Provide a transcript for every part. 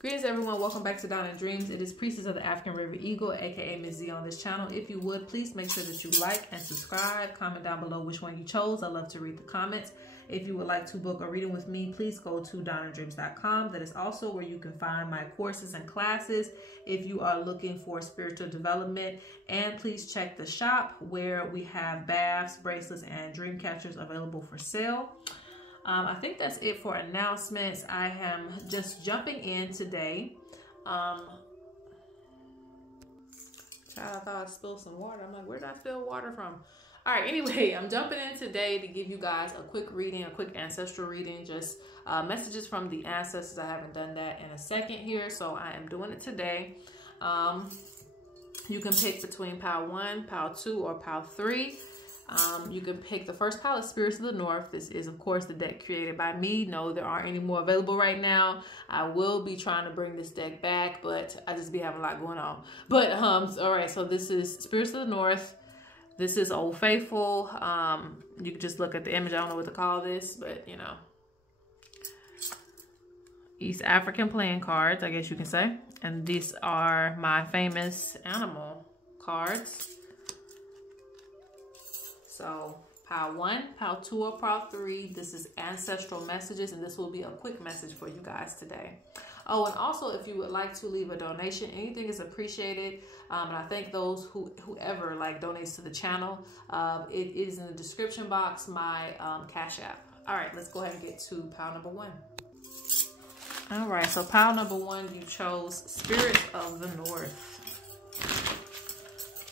Greetings everyone, welcome back to Donna Dreams. It is Priestess of the African River Eagle, aka Ms.Z on this channel. If you would, please make sure that you like and subscribe. Comment down below which one you chose. I love to read the comments. If you would like to book a reading with me, please go to DonnaDreams.com. That is also where you can find my courses and classes if you are looking for spiritual development. And please check the shop where we have baths, bracelets, and Dreamcatchers available for sale. I think that's it for announcements. I am just jumping in today. I thought I spilled some water. I'm like, where did I spill water from? All right, anyway, I'm jumping in today to give you guys a quick reading, a quick ancestral reading, just messages from the ancestors. I haven't done that in a second here, so I am doing it today. You can pick between pile 1, pile 2, or pile 3. You can pick the first pile of Spirits of the North. This is, of course, the deck created by me. No, there aren't any more available right now. I will be trying to bring this deck back, but I just be having a lot going on. But, all right, so this is Spirits of the North. This is Old Faithful. You can just look at the image. I don't know what to call this, but, you know. East African playing cards, I guess you can say. And these are my famous animal cards. So pile 1, pile 2, or pile 3, this is ancestral messages, and this will be a quick message for you guys today. Oh, and also if you would like to leave a donation, anything is appreciated. And I thank those whoever like donates to the channel. It is in the description box, my Cash App. All right, let's go ahead and get to pile number 1. All right, so pile number 1, you chose Spirit of the North.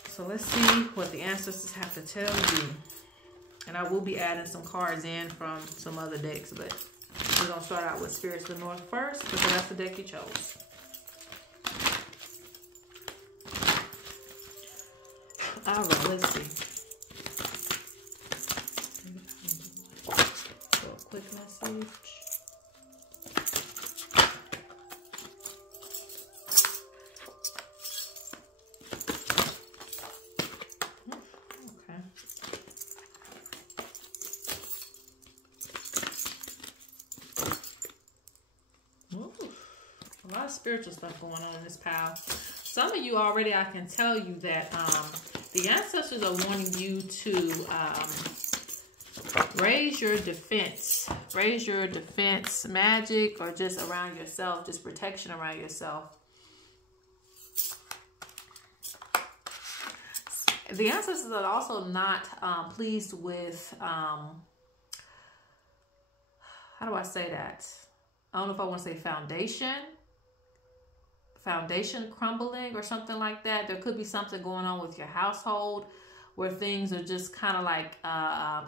So let's see what the ancestors have to tell you. And I will be adding some cards in from some other decks, but we're going to start out with Spirits of the North first because that's the deck you chose. All right, let's see. So a quick message. A lot of spiritual stuff going on in this pile. Some of you already, I can tell you that the ancestors are wanting you to raise your defense. Raise your defense magic or just around yourself, just protection around yourself. The ancestors are also not pleased with, how do I say that? I don't know if I want to say foundation crumbling or something like that. There could be something going on with your household where things are just kind of like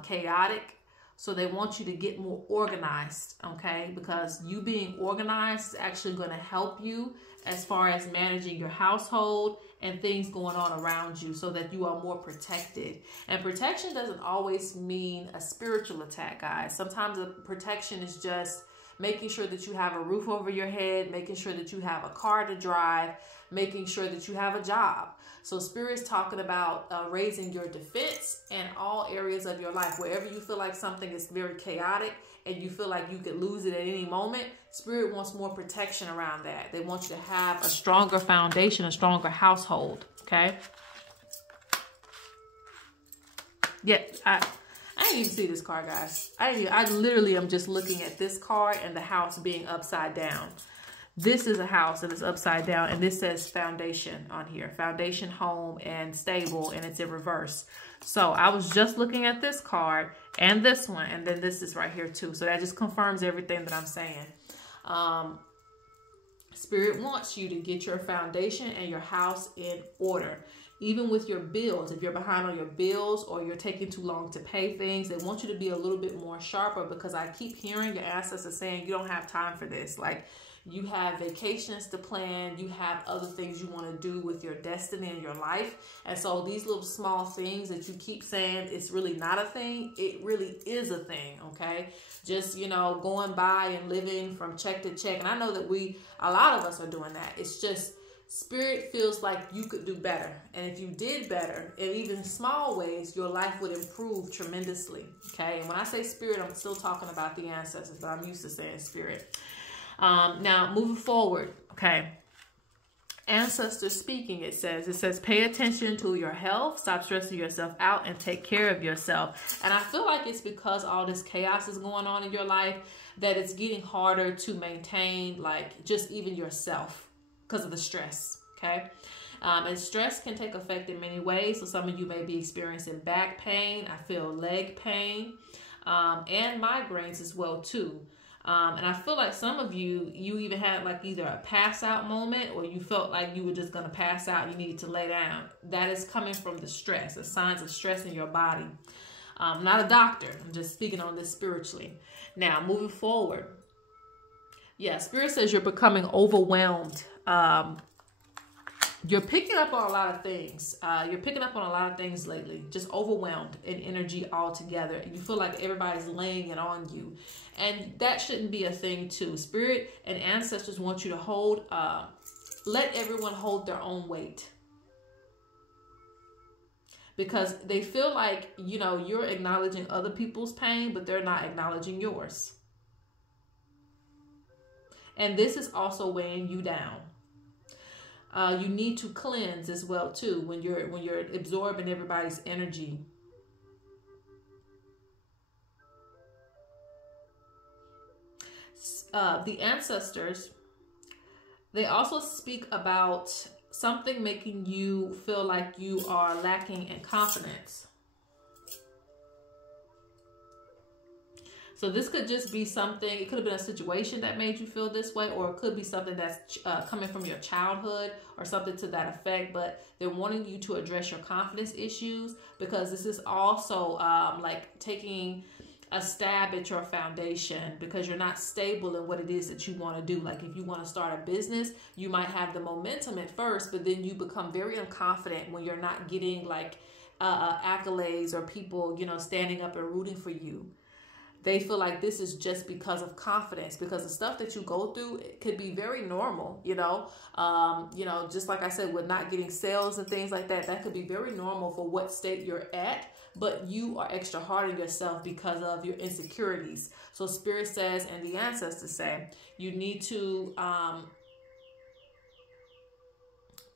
chaotic. So they want you to get more organized, okay? Because you being organized is actually going to help you as far as managing your household and things going on around you so that you are more protected. And protection doesn't always mean a spiritual attack, guys. Sometimes the protection is just making sure that you have a roof over your head, making sure that you have a car to drive, making sure that you have a job. So Spirit's talking about raising your defense in all areas of your life. Wherever you feel like something is very chaotic and you feel like you could lose it at any moment, Spirit wants more protection around that. They want you to have a stronger foundation, a stronger household, okay? Yeah, I didn't even see this card, guys. I literally am just looking at this card and the house being upside down. This is a house and it's upside down, and this says foundation on here. Foundation, home, and stable, and it's in reverse. So I was just looking at this card and this one, and then this is right here too. So that just confirms everything that I'm saying. Spirit wants you to get your foundation and your house in order. Even with your bills, if you're behind on your bills or you're taking too long to pay things, they want you to be a little bit more sharper, because I keep hearing your ancestors saying you don't have time for this. Like, you have vacations to plan, you have other things you want to do with your destiny and your life. And so these little small things that you keep saying it's really not a thing, it really is a thing, okay? Just, you know, going by and living from check to check. And I know that a lot of us are doing that. It's just, Spirit feels like you could do better. And if you did better, in even small ways, your life would improve tremendously, okay? And when I say Spirit, I'm still talking about the ancestors, but I'm used to saying Spirit. Now, moving forward, Okay. Ancestors speaking, it says, pay attention to your health, stop stressing yourself out, and take care of yourself. And I feel like it's because all this chaos is going on in your life that it's getting harder to maintain, like, just even yourself because of the stress, okay? And stress can take effect in many ways. So some of you may be experiencing back pain. I feel leg pain, and migraines as well, too. And I feel like some of you even had like either a pass out moment or you felt like you were just going to pass out and you needed to lay down. That is coming from the stress, the signs of stress in your body. I'm not a doctor. I'm just speaking on this spiritually. Now, moving forward. Yeah, Spirit says you're becoming overwhelmed. You're picking up on a lot of things. You're picking up on a lot of things lately. Just overwhelmed in energy altogether. You feel like everybody's laying it on you. And that shouldn't be a thing too. Spirit and ancestors want you to hold, let everyone hold their own weight. Because they feel like, you know, you're acknowledging other people's pain, but they're not acknowledging yours. And this is also weighing you down. You need to cleanse as well too when you're absorbing everybody's energy. The ancestors, they also speak about something making you feel like you are lacking in confidence. So this could just be something, it could have been a situation that made you feel this way, or it could be something that's coming from your childhood or something to that effect, but they're wanting you to address your confidence issues, because this is also like taking a stab at your foundation, because you're not stable in what it is that you want to do. Like if you want to start a business, you might have the momentum at first, but then you become very unconfident when you're not getting like accolades or people, you know, standing up and rooting for you. They feel like this is just because of confidence, because the stuff that you go through, it could be very normal, you know, just like I said, with not getting sales and things like that, that could be very normal for what state you're at, but you are extra hard on yourself because of your insecurities. So Spirit says, and the ancestors say, you need to,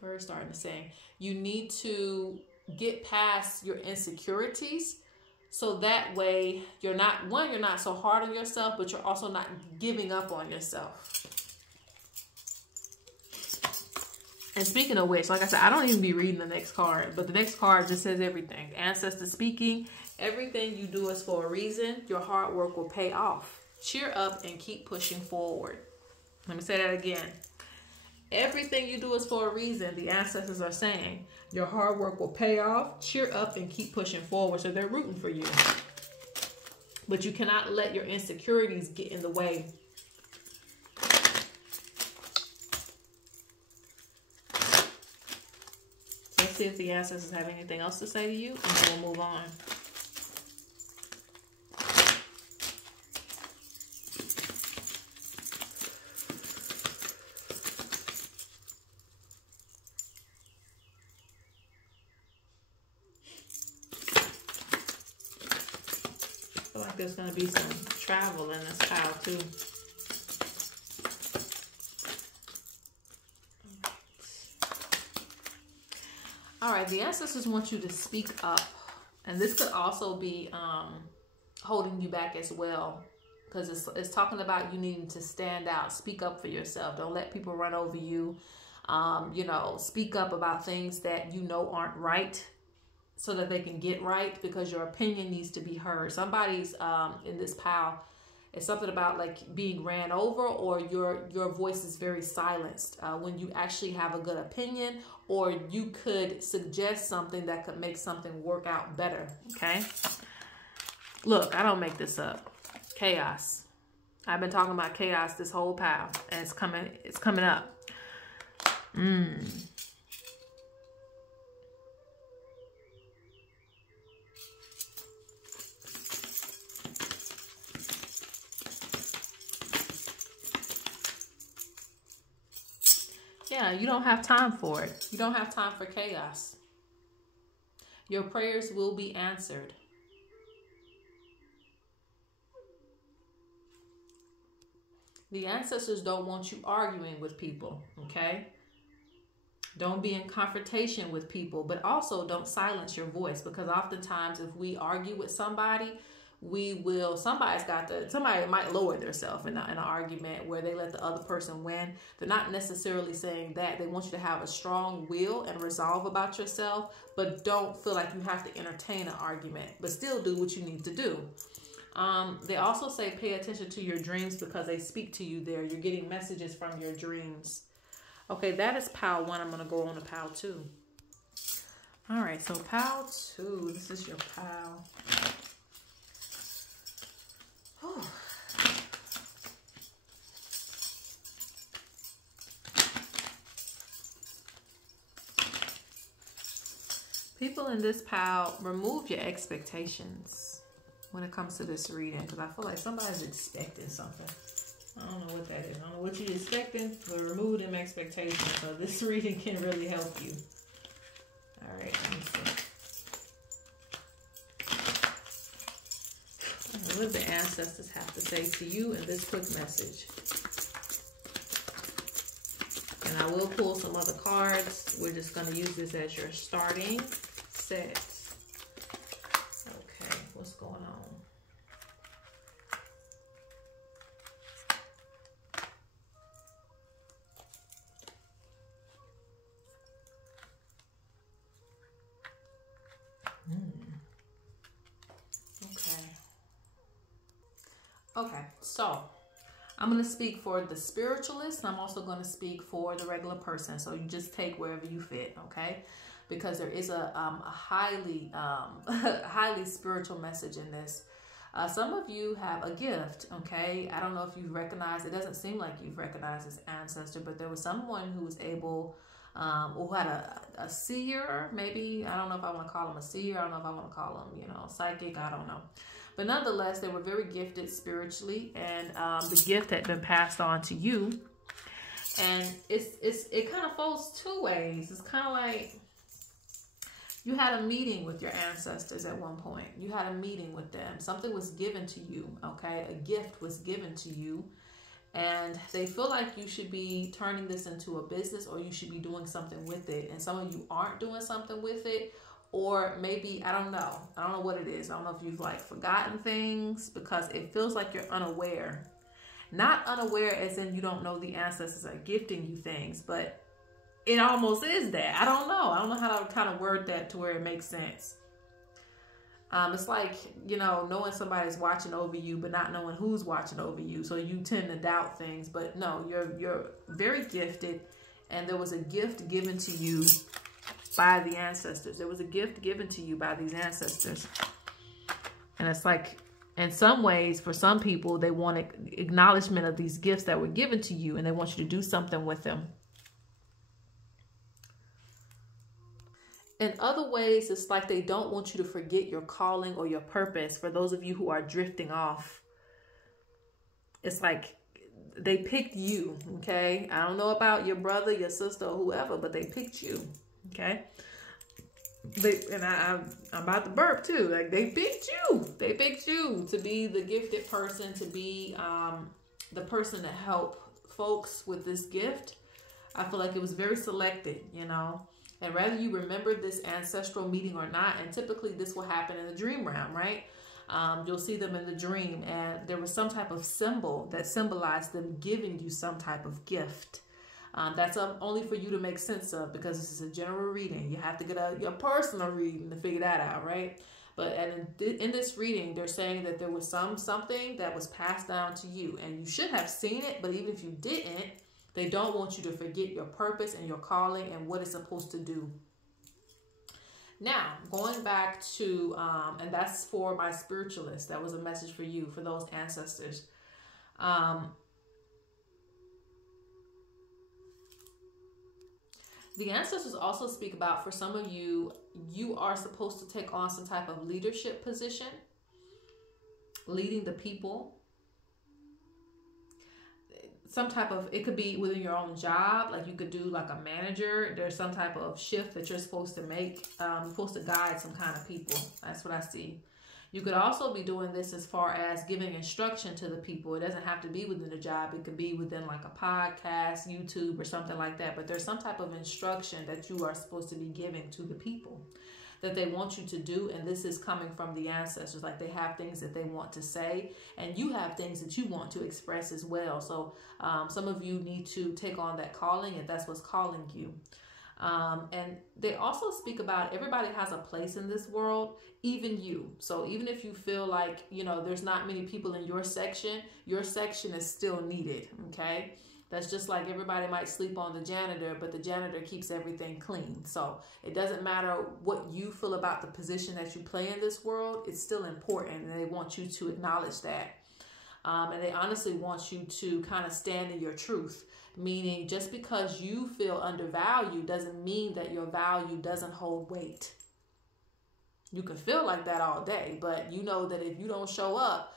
bird's starting to sing, you need to get past your insecurities. So that way you're not, one, you're not so hard on yourself, but you're also not giving up on yourself. And speaking of which, like I said, I don't even be reading the next card, but the next card just says everything. Ancestors speaking, everything you do is for a reason. Your hard work will pay off. Cheer up and keep pushing forward. Let me say that again. Everything you do is for a reason. The ancestors are saying your hard work will pay off. Cheer up and keep pushing forward. So they're rooting for you. But you cannot let your insecurities get in the way. Let's see if the ancestors have anything else to say to you, and then we'll move on. I feel like there's going to be some travel in this pile too. All right, the ancestors want you to speak up. And this could also be holding you back as well. Because it's talking about you needing to stand out. Speak up for yourself. Don't let people run over you. You know, speak up about things that you know aren't right, so that they can get right, because your opinion needs to be heard. Somebody's in this pile, it's something about like being ran over, or your voice is very silenced when you actually have a good opinion, or you could suggest something that could make something work out better. Okay, look, I don't make this up. Chaos. I've been talking about chaos this whole pile, and it's coming up. Yeah, you don't have time for it. You don't have time for chaos. Your prayers will be answered. The ancestors don't want you arguing with people, okay? Don't be in confrontation with people, but also don't silence your voice, because oftentimes if we argue with somebody, somebody might lower themselves in an argument where they let the other person win. They're not necessarily saying that. They want you to have a strong will and resolve about yourself, but don't feel like you have to entertain an argument, but still do what you need to do. They also say pay attention to your dreams because they speak to you there. You're getting messages from your dreams. Okay, that is pile 1. I'm going to go on to pile 2. All right, so pile 2. This is your pile. Oh. People in this pile, remove your expectations when it comes to this reading, because I feel like somebody's expecting something. I don't know what that is. I don't know what you're expecting, but remove them expectations. So this reading can really help you. All right, let me see. What do the ancestors have to say to you in this quick message? And I will pull some other cards. We're just going to use this as your starting set. Okay, what's going on? Okay, so I'm going to speak for the spiritualist, and I'm also going to speak for the regular person. So you just take wherever you fit, okay? Because there is a highly spiritual message in this. Some of you have a gift, okay? I don't know if you've recognized, it doesn't seem like you've recognized this ancestor, but there was someone who was able, who had a seer, maybe. I don't know if I want to call him a seer. I don't know if I want to call him, psychic. I don't know. But nonetheless, they were very gifted spiritually, and the gift had been passed on to you. And it kind of folds two ways. It's kind of like you had a meeting with your ancestors at one point. You had a meeting with them. Something was given to you, okay? A gift was given to you. And they feel like you should be turning this into a business, or you should be doing something with it. And some of you aren't doing something with it. Or maybe, I don't know. I don't know what it is. I don't know if you've forgotten things, because it feels like you're unaware. Not unaware as in you don't know the ancestors are gifting you things, but it almost is that. I don't know. I don't know how to kind of word that to where it makes sense. It's like, knowing somebody's watching over you, but not knowing who's watching over you. So you tend to doubt things, but no, you're very gifted, and there was a gift given to you by the ancestors. There was a gift given to you by these ancestors. And it's like, in some ways, for some people, they want acknowledgement of these gifts that were given to you, and they want you to do something with them. In other ways, it's like they don't want you to forget your calling or your purpose. For those of you who are drifting off, it's like they picked you, okay? I don't know about your brother, your sister, or whoever, but they picked you. Okay, I'm about to burp too. Like they picked you. They picked you to be the gifted person, to be the person to help folks with this gift. I feel like it was very selected, And whether you remember this ancestral meeting or not, and typically this will happen in the dream realm, right? You'll see them in the dream, and there was some type of symbol that symbolized them giving you some type of gift. That's only for you to make sense of, because this is a general reading. You have to get your personal reading to figure that out, right? But in this reading, they're saying that there was something that was passed down to you, and you should have seen it, but even if you didn't, they don't want you to forget your purpose and your calling and what it's supposed to do. Now, going back to, and that's for my spiritualist. That was a message for you, for those ancestors. The ancestors also speak about, for some of you, you are supposed to take on some type of leadership position, leading the people. Some type of, it could be within your own job, like you could do like a manager. There's some type of shift that you're supposed to make. You're supposed to guide some kind of people. That's what I see. You could also be doing this as far as giving instruction to the people. It doesn't have to be within the job. It could be within like a podcast, YouTube, or something like that. But there's some type of instruction that you are supposed to be giving to the people that they want you to do. And this is coming from the ancestors. Like they have things that they want to say, and you have things that you want to express as well. So some of you need to take on that calling if that's what's calling you. And they also speak about everybody has a place in this world, even you. So even if you feel like, you know, there's not many people in your section is still needed. Okay. That's just like everybody might sleep on the janitor, but the janitor keeps everything clean. So it doesn't matter what you feel about the position that you play in this world. It's still important, and they want you to acknowledge that. And they honestly want you to kind of stand in your truth. Meaning just because you feel undervalued doesn't mean that your value doesn't hold weight. You can feel like that all day, but you know that if you don't show up,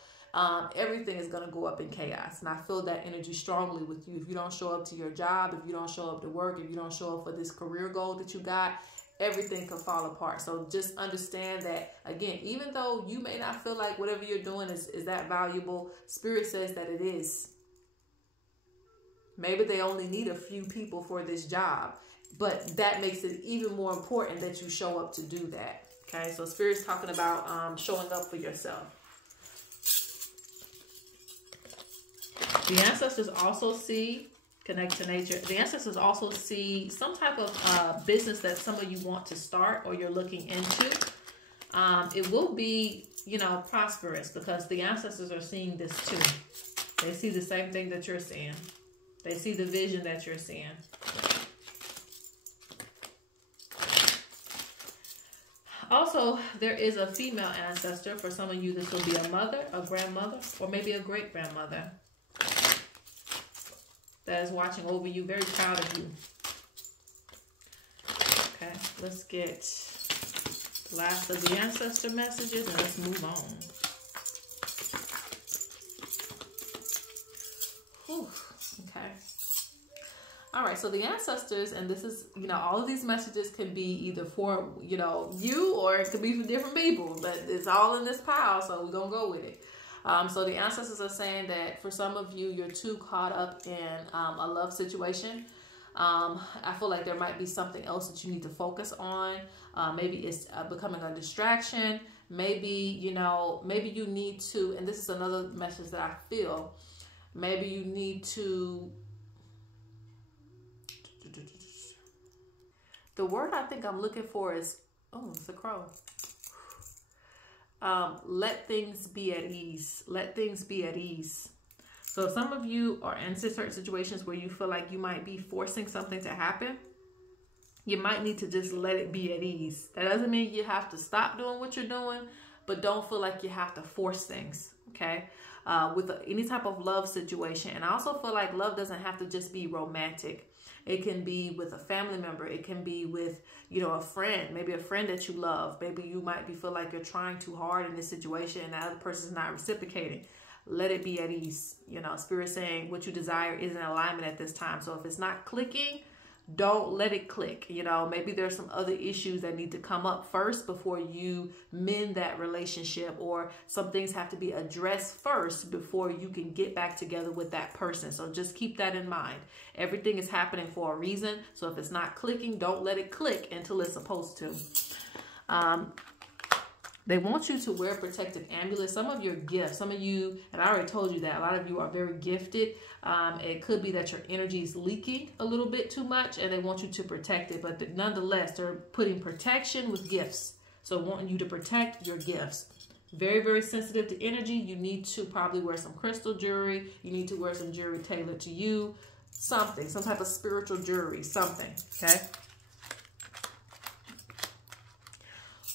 everything is going to go up in chaos. And I feel that energy strongly with you. If you don't show up to your job, if you don't show up to work, if you don't show up for this career goal that you got, everything can fall apart. So just understand that, again, even though you may not feel like whatever you're doing is that valuable, Spirit says that it is. Maybe they only need a few people for this job, but that makes it even more important that you show up to do that. Okay, so Spirit's talking about showing up for yourself. The ancestors also see, connect to nature. The ancestors also see some type of business that some of you want to start or you're looking into. It will be, you know, prosperous, because the ancestors are seeing this too. They see the same thing that you're seeing. They see the vision that you're seeing. Also, there is a female ancestor. For some of you, this will be a mother, a grandmother, or maybe a great-grandmother that is watching over you, very proud of you. Okay, let's get the last of the ancestor messages and let's move on. Whew. Okay. All right. So the ancestors, and this is, you know, all of these messages can be either for, you know, you, or it could be for different people, but it's all in this pile. So we're going to go with it. So the ancestors are saying that for some of you, you're too caught up in a love situation. I feel like there might be something else that you need to focus on. Maybe it's becoming a distraction. Maybe, you know, maybe you need to, and this is another message that I feel, maybe you need to, the word I think I'm looking for is, oh, it's a crow. Let things be at ease. Let things be at ease. So some of you are in certain situations where you feel like you might be forcing something to happen. You might need to just let it be at ease. That doesn't mean you have to stop doing what you're doing, but don't feel like you have to force things, okay? With any type of love situation. And I also feel like love doesn't have to just be romantic. It can be with a family member. It can be with, you know, a friend, maybe a friend that you love. Maybe you might feel like you're trying too hard in this situation and the other person's not reciprocating. Let it be at ease. You know, Spirit saying what you desire is in alignment at this time. So if it's not clicking, don't let it click. You know, maybe there's some other issues that need to come up first before you mend that relationship, or some things have to be addressed first before you can get back together with that person. So just keep that in mind. Everything is happening for a reason. So if it's not clicking, don't let it click until it's supposed to. They want you to wear protective amulets. Some of your gifts, some of you, and I already told you that, a lot of you are very gifted. It could be that your energy is leaking a little bit too much and they want you to protect it. But nonetheless, they're putting protection with gifts. So wanting you to protect your gifts. Very, very sensitive to energy. You need to probably wear some crystal jewelry. You need to wear some jewelry tailored to you. Something, some type of spiritual jewelry, something, okay?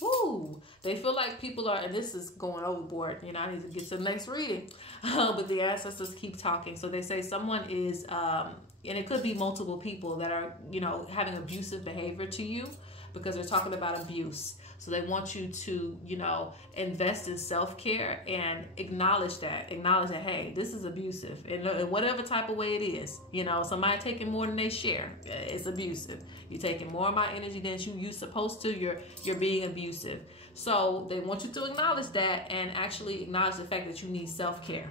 Ooh. They feel like people are, and this is going overboard, you know, I need to get to the next reading, but the ancestors keep talking. So they say someone is, and it could be multiple people that are, you know, having abusive behavior to you, because they're talking about abuse. So they want you to, you know, invest in self-care and acknowledge that, hey, this is abusive in whatever type of way it is. You know, somebody taking more than they share, it's abusive. You're taking more of my energy than you supposed to, you're being abusive. So they want you to acknowledge that and actually acknowledge the fact that you need self-care.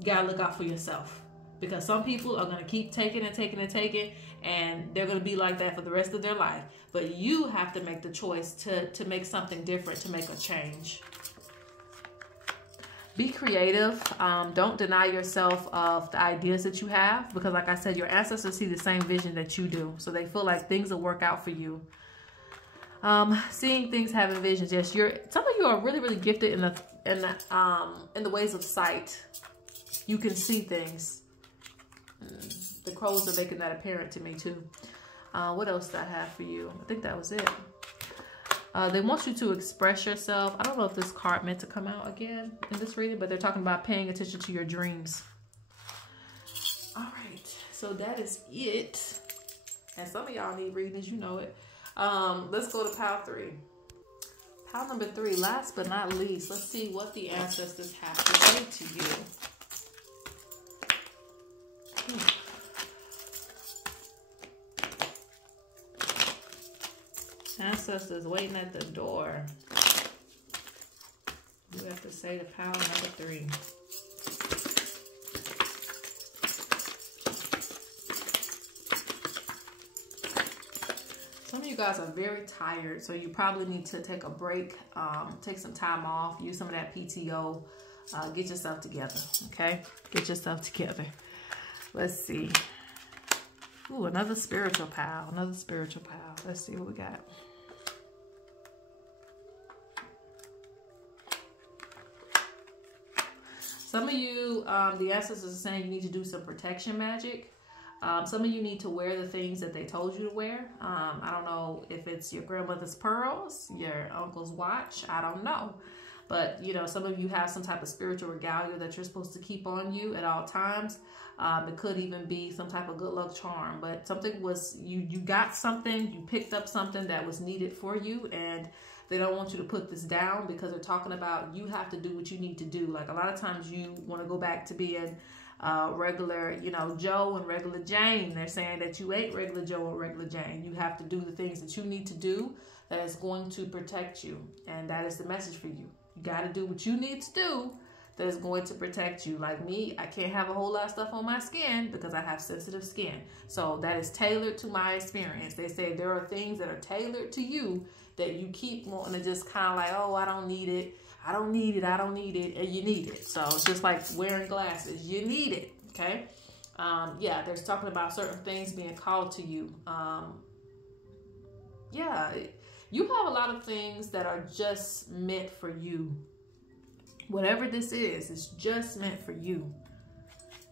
You gotta look out for yourself, because some people are going to keep taking and taking and taking, and they're going to be like that for the rest of their life. But you have to make the choice to make something different, to make a change. Be creative. Don't deny yourself of the ideas that you have, because like I said, your ancestors see the same vision that you do. So they feel like things will work out for you. Seeing things, having visions. Yes, some of you are really, really gifted in the ways of sight. You can see things. The crows are making that apparent to me too. What else did I have for you? I think that was it. They want you to express yourself. I don't know if this card meant to come out again in this reading, but they're talking about paying attention to your dreams. All right, so that is it. And some of y'all need readings, you know it. Let's go to pile 3. Pile number 3, last but not least. Let's see what the ancestors have to say to you. Ancestors waiting at the door. You have to say to pile number 3. Some of you guys are very tired, so you probably need to take a break, take some time off, use some of that PTO, get yourself together, okay? Get yourself together. Let's see. Ooh, another spiritual pile, another spiritual pile. Let's see what we got. Some of you, the ancestors are saying you need to do some protection magic. Some of you need to wear the things that they told you to wear. I don't know if it's your grandmother's pearls, your uncle's watch. I don't know. But, you know, some of you have some type of spiritual regalia that you're supposed to keep on you at all times. It could even be some type of good luck charm. But something was, you got something, you picked up something that was needed for you. And they don't want you to put this down, because they're talking about you have to do what you need to do. Like a lot of times you want to go back to being regular, you know, Joe and regular Jane. They're saying that you ain't regular Joe or regular Jane. You have to do the things that you need to do that is going to protect you. And that is the message for you. You got to do what you need to do that is going to protect you. Like me, I can't have a whole lot of stuff on my skin because I have sensitive skin. So that is tailored to my experience. They say there are things that are tailored to you that you keep wanting to just kind of like, oh, I don't need it. I don't need it. I don't need it. And you need it. So it's just like wearing glasses. You need it. Okay. Yeah, they're talking about certain things being called to you. Yeah, you have a lot of things that are just meant for you. Whatever this is, it's just meant for you.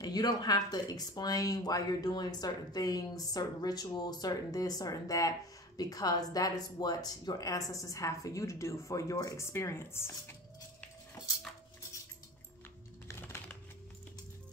And you don't have to explain why you're doing certain things, certain rituals, certain this, certain that, because that is what your ancestors have for you to do for your experience.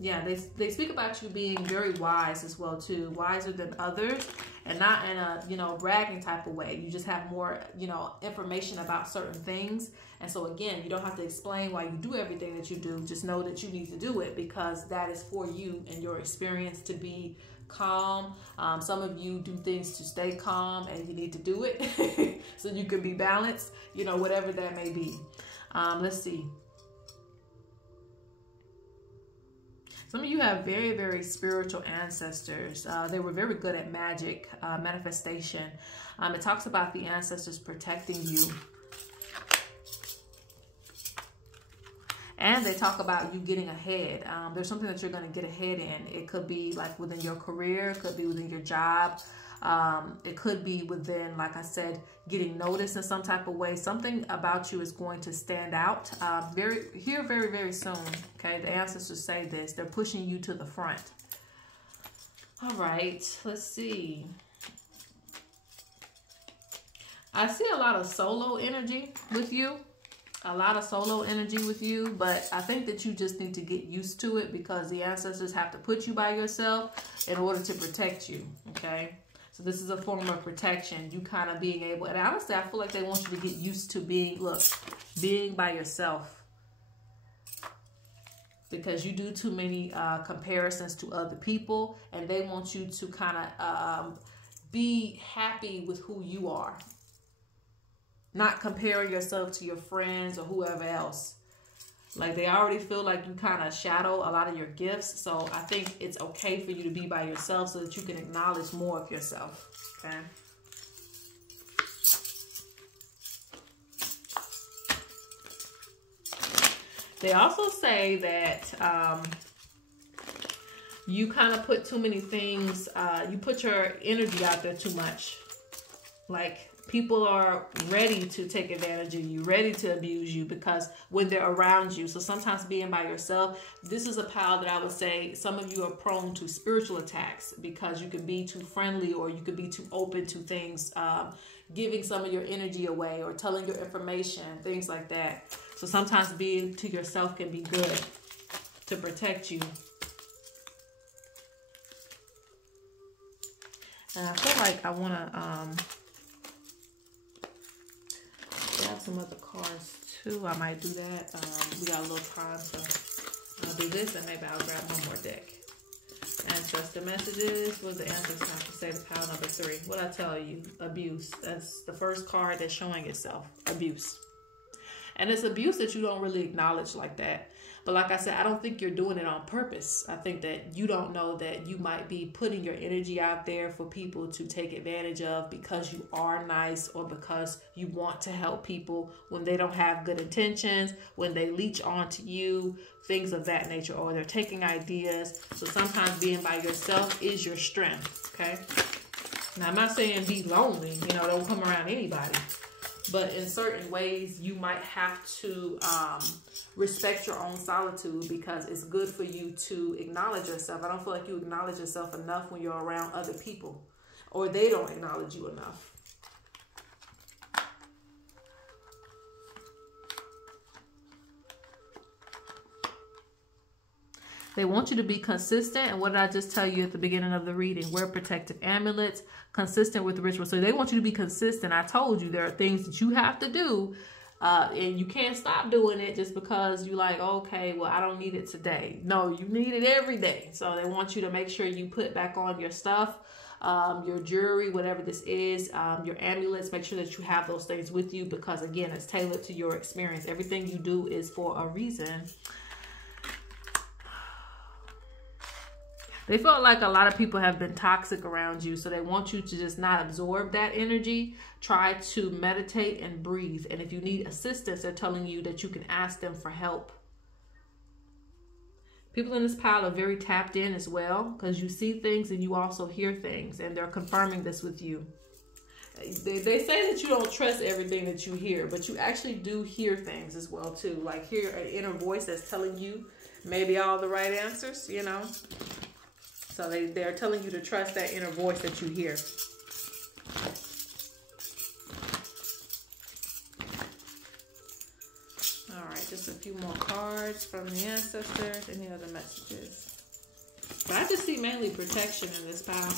Yeah, they speak about you being very wise as well too, wiser than others, and not in a, you know, bragging type of way. You just have more, you know, information about certain things. And so again, you don't have to explain why you do everything that you do. Just know that you need to do it because that is for you and your experience to be calm. Some of you do things to stay calm and you need to do it so you can be balanced, you know, whatever that may be. Let's see. Some of you have very, very spiritual ancestors. They were very good at magic, manifestation. It talks about the ancestors protecting you. And they talk about you getting ahead. There's something that you're going to get ahead in. It could be like within your career. It could be within your job. It could be within, like I said, getting noticed in some type of way. Something about you is going to stand out very, very soon. Okay, the ancestors say this. They're pushing you to the front. All right, let's see. I see a lot of solo energy with you. A lot of solo energy with you, but I think that you just need to get used to it because the ancestors have to put you by yourself in order to protect you, okay? So this is a form of protection. You kind of being able, and honestly, I feel like they want you to get used to being, look, being by yourself. Because you do too many comparisons to other people, and they want you to kind of be happy with who you are. Not comparing yourself to your friends or whoever else. Like they already feel like you kind of shadow a lot of your gifts. So I think it's okay for you to be by yourself so that you can acknowledge more of yourself. Okay. They also say that you kind of put too many things, you put your energy out there too much. Like people are ready to take advantage of you, ready to abuse you because when they're around you. So sometimes being by yourself, this is a pile that I would say some of you are prone to spiritual attacks because you can be too friendly or you could be too open to things, giving some of your energy away or telling your information, things like that. So sometimes being to yourself can be good to protect you. And I feel like I want to grab some other cards too. I might do that. We got a little time, so I'll do this and maybe I'll grab one more deck. Ancestor messages. What the ancestors have to say to pile number 3? What I tell you? Abuse. That's the first card that's showing itself. Abuse. And it's abuse that you don't really acknowledge like that. But like I said, I don't think you're doing it on purpose. I think that you don't know that you might be putting your energy out there for people to take advantage of because you are nice or because you want to help people when they don't have good intentions, when they leech onto you, things of that nature, or they're taking ideas. So sometimes being by yourself is your strength, okay? Now, I'm not saying be lonely, you know, don't come around anybody. But in certain ways, you might have to respect your own solitude because it's good for you to acknowledge yourself. I don't feel like you acknowledge yourself enough when you're around other people or they don't acknowledge you enough. They want you to be consistent. And what did I just tell you at the beginning of the reading? Wear protective amulets, consistent with the ritual. So they want you to be consistent. I told you there are things that you have to do. And you can't stop doing it just because you like, okay, well, I don't need it today. No, you need it every day. So they want you to make sure you put back on your stuff, your jewelry, whatever this is, your amulets. Make sure that you have those things with you because, again, it's tailored to your experience. Everything you do is for a reason. They felt like a lot of people have been toxic around you, so they want you to just not absorb that energy. Try to meditate and breathe. And if you need assistance, they're telling you that you can ask them for help. People in this pile are very tapped in as well because you see things and you also hear things, and they're confirming this with you. They say that you don't trust everything that you hear, but you actually do hear things as well too. Like hear an inner voice that's telling you maybe all the right answers, you know. So they're telling you to trust that inner voice that you hear. All right, just a few more cards from the ancestors. Any other messages? But I just see mainly protection in this pile.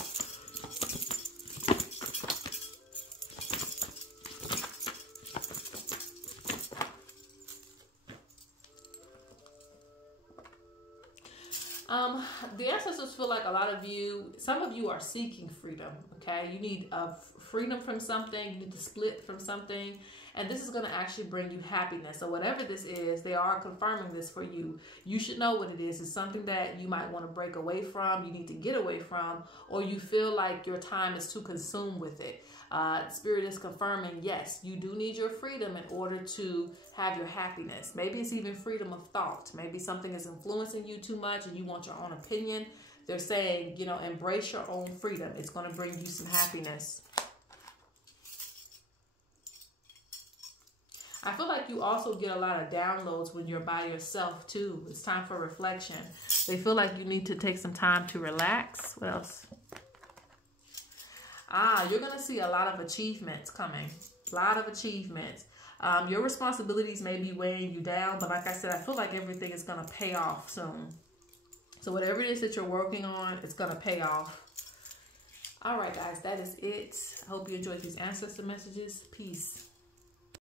The ancestors feel like a lot of you, some of you are seeking freedom, okay? You need freedom from something, you need to split from something, and this is going to actually bring you happiness. So whatever this is, they are confirming this for you. You should know what it is. It's something that you might want to break away from, you need to get away from, or you feel like your time is too consumed with it. Spirit is confirming, yes, you do need your freedom in order to have your happiness. Maybe it's even freedom of thought. Maybe something is influencing you too much and you want your own opinion. They're saying, you know, embrace your own freedom. It's going to bring you some happiness. I feel like you also get a lot of downloads when you're by yourself too. It's time for reflection. They feel like you need to take some time to relax. What else? You're going to see a lot of achievements coming. A lot of achievements. Your responsibilities may be weighing you down, but like I said, I feel like everything is going to pay off soon. So whatever it is that you're working on, it's going to pay off. All right, guys, that is it. I hope you enjoyed these ancestor messages. Peace.